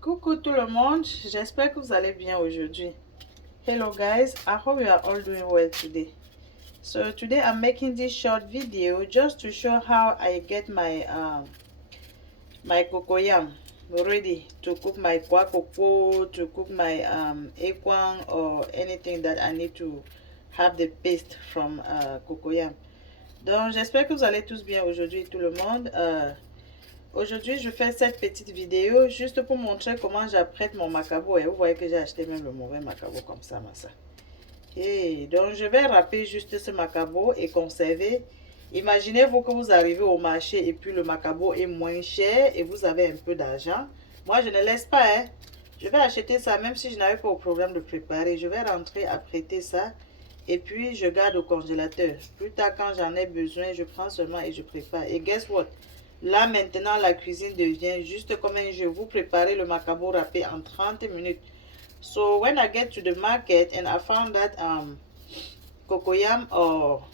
Coucou tout le monde, j'espère que vous allez bien aujourd'hui. Hello guys, I hope you are all doing well today. So today I'm making this short video just to show how I get my cocoyam ready to cook my cocoa, to cook my ekwang or anything that I need to have the paste from cocoyam. Donc j'espère que vous allez tous bien aujourd'hui tout le monde. Aujourd'hui, je fais cette petite vidéo juste pour montrer comment j'apprête mon macabo. Et vous voyez que j'ai acheté même le mauvais macabo comme ça, massa. Et donc, je vais râper juste ce macabo et conserver. Imaginez-vous que vous arrivez au marché et puis le macabo est moins cher et vous avez un peu d'argent. Moi, je ne laisse pas, hein. Je vais acheter ça même si je n'avais pas au programme de préparer. Je vais rentrer, apprêter ça et puis je garde au congélateur. Plus tard, quand j'en ai besoin, je prends seulement et je prépare. Et guess what? Là, maintenant, la cuisine devient juste comme un jeu. Vous préparez le macabo râpé en 30 minutes. So, when I get to the market and I found that cocoyam or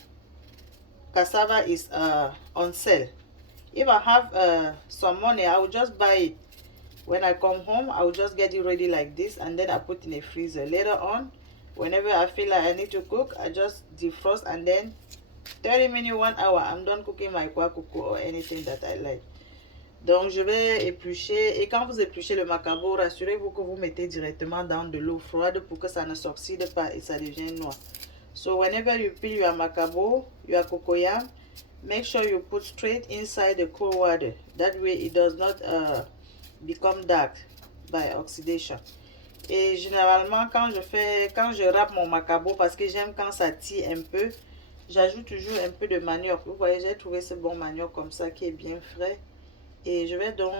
cassava is on sale, if I have some money, I will just buy it. When I come home, I will just get it ready like this and then I put in a freezer. Later on, whenever I feel like I need to cook, I just defrost and then 30 minutes, 1 hour, I'm done cooking my coco or anything that I like. Donc, je vais éplucher. Et quand vous épluchez le macabo, rassurez-vous que vous mettez directement dans de l'eau froide pour que ça ne s'oxyde pas et ça devienne noir. So, whenever you peel your macabo, your cocoyam, make sure you put straight inside the cold water. That way, it does not become dark by oxidation. Et généralement, quand je râpe mon macabo, parce que j'aime quand ça tire un peu, j'ajoute toujours un peu de manioc. Vous voyez, j'ai trouvé ce bon manioc comme ça qui est bien frais. Et je vais donc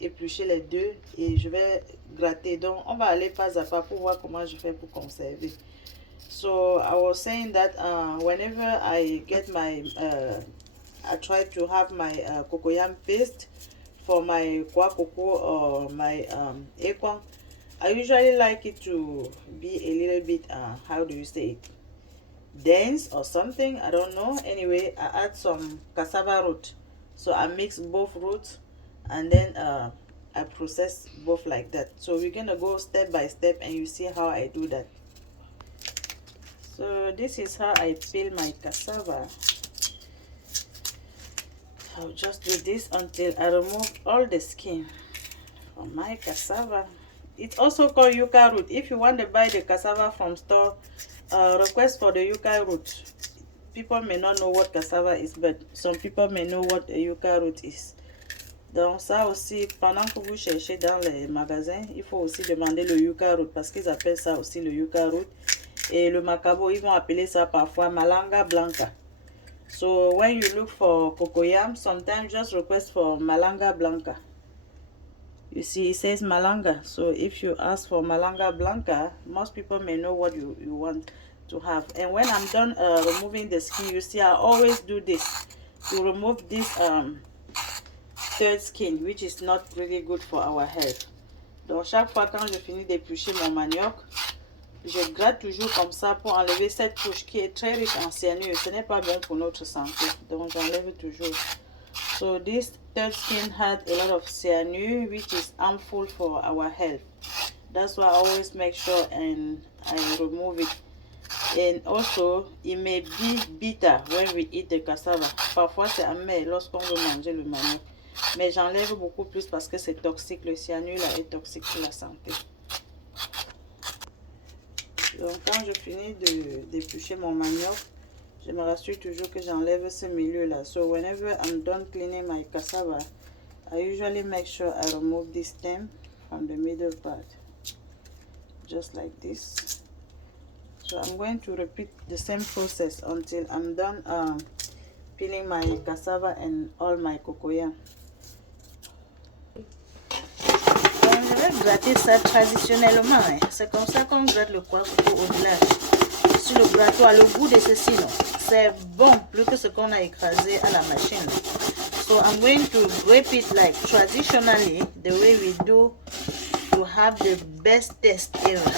éplucher les deux et je vais gratter. Donc, on va aller pas à pas pour voir comment je fais pour conserver. So, I was saying that whenever I get my, I try to have my cocoyam paste for my cocoa or my ekwang, I usually like it to be a little bit, how do you say it? Dense or something, I don't know. Anyway, I add some cassava root, so I mix both roots and then I process both like that. So we're gonna go step by step and you see how I do that. So this is how I peel my cassava. I'll just do this until I remove all the skin from my cassava. It's also called yucca root. If you want to buy the cassava from store, request for the yucca root. People may not know what cassava is, but some people may know what a yucca root is. Donc ça aussi, pendant que vous cherchez dans les magasins, il faut aussi demander le yucca root parce qu'ils appellent ça aussi le yucca root. Et le macabo, ils vont appeler ça parfois malanga blanca. So when you look for cocoyam, sometimes just request for malanga blanca. You see, it says malanga. So if you ask for malanga blanca, most people may know what you want to have. And when I'm done removing the skin, you see, I always do this to remove this third skin, which is not really good for our health. Donc chaque fois quand je finis d'éplucher mon manioc, je gratte toujours comme ça pour enlever cette couche qui est très riche en cyanure. Ce n'est pas bon pour notre santé, donc j'enlève toujours. So this third skin had a lot of cyanure, which is harmful for our health. That's why I always make sure and I remove it. And also, it may be bitter when we eat the cassava. Parfois, c'est amer lorsqu'on veut manger le manioc. Mais j'enlève beaucoup plus parce que c'est toxique. Le cyanure là est toxique pour la santé. Donc, quand je finis d'éplucher mon manioc, je me rassure toujours que j'enlève ce milieu là. So whenever I'm done cleaning my cassava, I usually make sure I remove this stem from the middle part. Just like this. So I'm going to repeat the same process until I'm done peeling my cassava and all my cocoyam. Je vais gratter ça traditionnellement. C'est comme ça qu'on gratte le coco au-delà. Sur le grattoir, le goût de ceci, non, c'est bon plus que ce qu'on a écrasé à la machine. So I'm going to grate it like traditionally, the way we do, to have the best taste ever.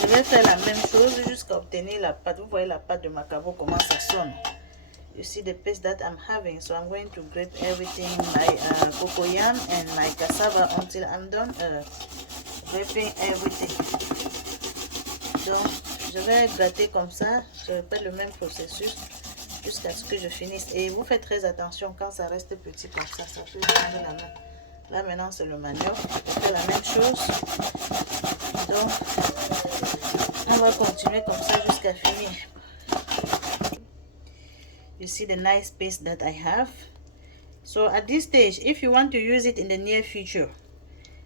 Je vais faire la même chose jusqu'à obtenir la pâte. Vous voyez la pâte de macabo, comment ça sonne. You see the paste that I'm having. So I'm going to grate everything, my cocoyam and my cassava, until I'm done graping everything. Donc je vais gratter comme ça. Je répète le même processus jusqu'à ce que je finisse. Et vous faites très attention quand ça reste petit comme ça peut prendre la main. Là maintenant c'est le manioc. Je fais la même chose. Donc on va continuer comme ça jusqu'à finir. You see the nice paste that I have. So at this stage, if you want to use it in the near future,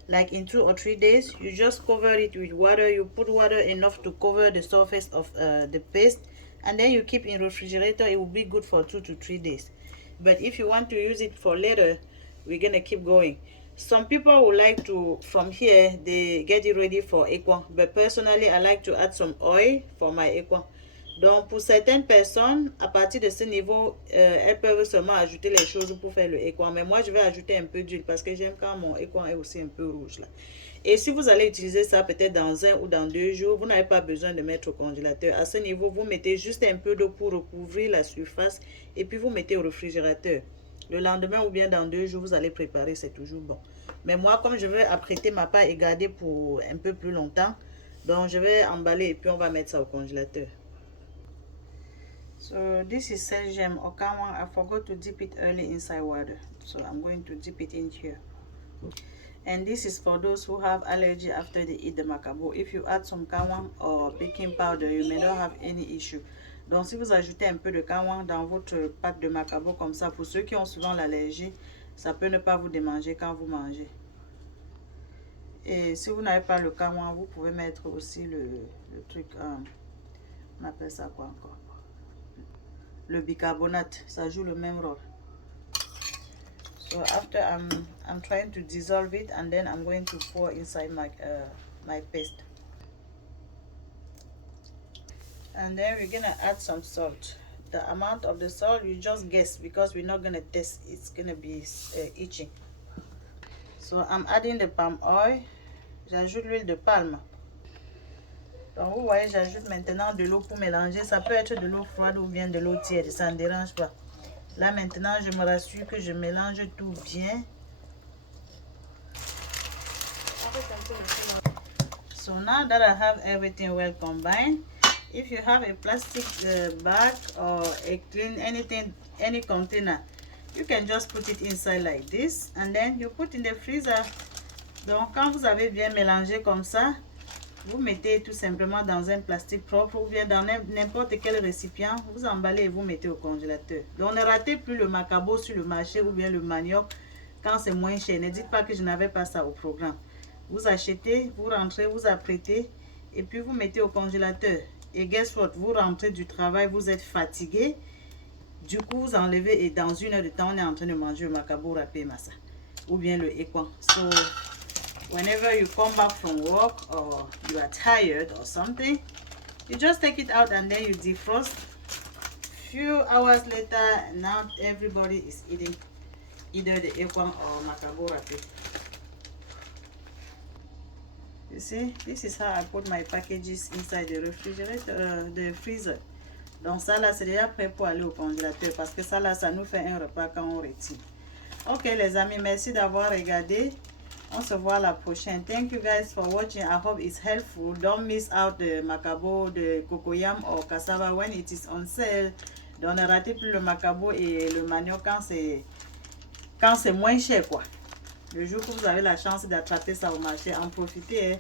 like in 2 or 3 days, you just cover it with water. You put water enough to cover the surface of the paste, and then you keep in refrigerator. It will be good for 2 to 3 days. But if you want to use it for later, we're gonna keep going. Some people would like to, from here, they get it ready for ekwang, but personally I like to add some oil for my ekwang. Donc pour certaines personnes, à partir de ce niveau, elles peuvent seulement ajouter les choses pour faire le ekwang. Mais moi je vais ajouter un peu d'huile parce que j'aime quand mon ekwang est aussi un peu rouge là. Et si vous allez utiliser ça peut-être dans 1 ou dans 2 jours, vous n'avez pas besoin de mettre au congélateur. À ce niveau, vous mettez juste un peu d'eau pour recouvrir la surface et puis vous mettez au réfrigérateur. Le lendemain ou bien dans 2 jours, vous allez préparer, c'est toujours bon. Mais moi, comme je vais apprêter ma pâte et garder pour un peu plus longtemps, donc je vais emballer et puis on va mettre ça au congélateur. So this is Selgem Okawang. I forgot to dip it early inside water, so I'm going to dip it in here. And this is for those who have allergy after they eat the macabo. If you add some kawang or baking powder, you may not have any issue. Donc si vous ajoutez un peu de kawang dans votre pâte de macabo comme ça, pour ceux qui ont souvent l'allergie, ça peut ne pas vous démanger quand vous mangez. Et si vous n'avez pas le kawang, vous pouvez mettre aussi le truc, on appelle ça quoi encore? Le bicarbonate, ça joue le même rôle. So after I'm trying to dissolve it, and then I'm going to pour inside my my paste. And then we're gonna add some salt. The amount of the salt you just guess, because we're not gonna taste, it's gonna be itching. So I'm adding the palm oil. J'ajoute l'huile de palme. Donc vous voyez, j'ajoute maintenant de l'eau pour mélanger. Ça peut être de l'eau froide ou bien de l'eau tiède, ça ne dérange pas. Là maintenant, je me rassure que je mélange tout bien. So now that I have everything well combined, if you have a plastic bag or a clean anything, any container, you can just put it inside like this, and then you put in the freezer. Donc quand vous avez bien mélangé comme ça, vous mettez tout simplement dans un plastique propre ou bien dans n'importe quel récipient, vous emballez et vous mettez au congélateur. Donc ne ratez plus le macabo sur le marché ou bien le manioc quand c'est moins cher. Ne dites pas que je n'avais pas ça au programme. Vous achetez, vous rentrez, vous apprêtez et puis vous mettez au congélateur. Et guess what? Vous rentrez du travail, vous êtes fatigué. Du coup, vous enlevez et dans 1 heure de temps, on est en train de manger le macabo râpé massa ou bien le ekwang. So whenever you come back from work or you are tired or something, you just take it out and then you defrost. Few hours later, now everybody is eating either the ekwang or macabo râpé. You see, this is how I put my packages inside the refrigerator, the freezer. Donc ça là, c'est déjà prêt pour aller au congélateur parce que ça là, ça nous fait un repas quand on retire. Ok les amis, merci d'avoir regardé. On se voit la prochaine. Thank you guys for watching. I hope it's helpful. Don't miss out the macabo, the cocoyam or cassava when it is on sale. Donc ne ratez plus le macabo et le manioc quand c'est moins cher quoi. Le jour que vous avez la chance d'attraper ça au marché, en profitez.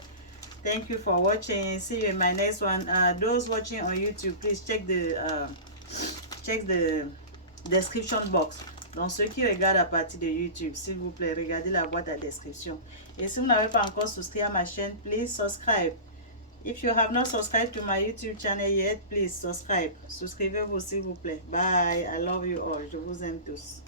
Thank you for watching. See you in my next one. Those watching on YouTube, please check the description box. Donc ceux qui regardent à partir de YouTube, s'il vous plaît, regardez la boîte à description. Et si vous n'avez pas encore souscrit à ma chaîne, please subscribe. If you have not subscribed to my YouTube channel yet, please subscribe. Souscrivez-vous s'il vous plaît. Bye. I love you all. Je vous aime tous.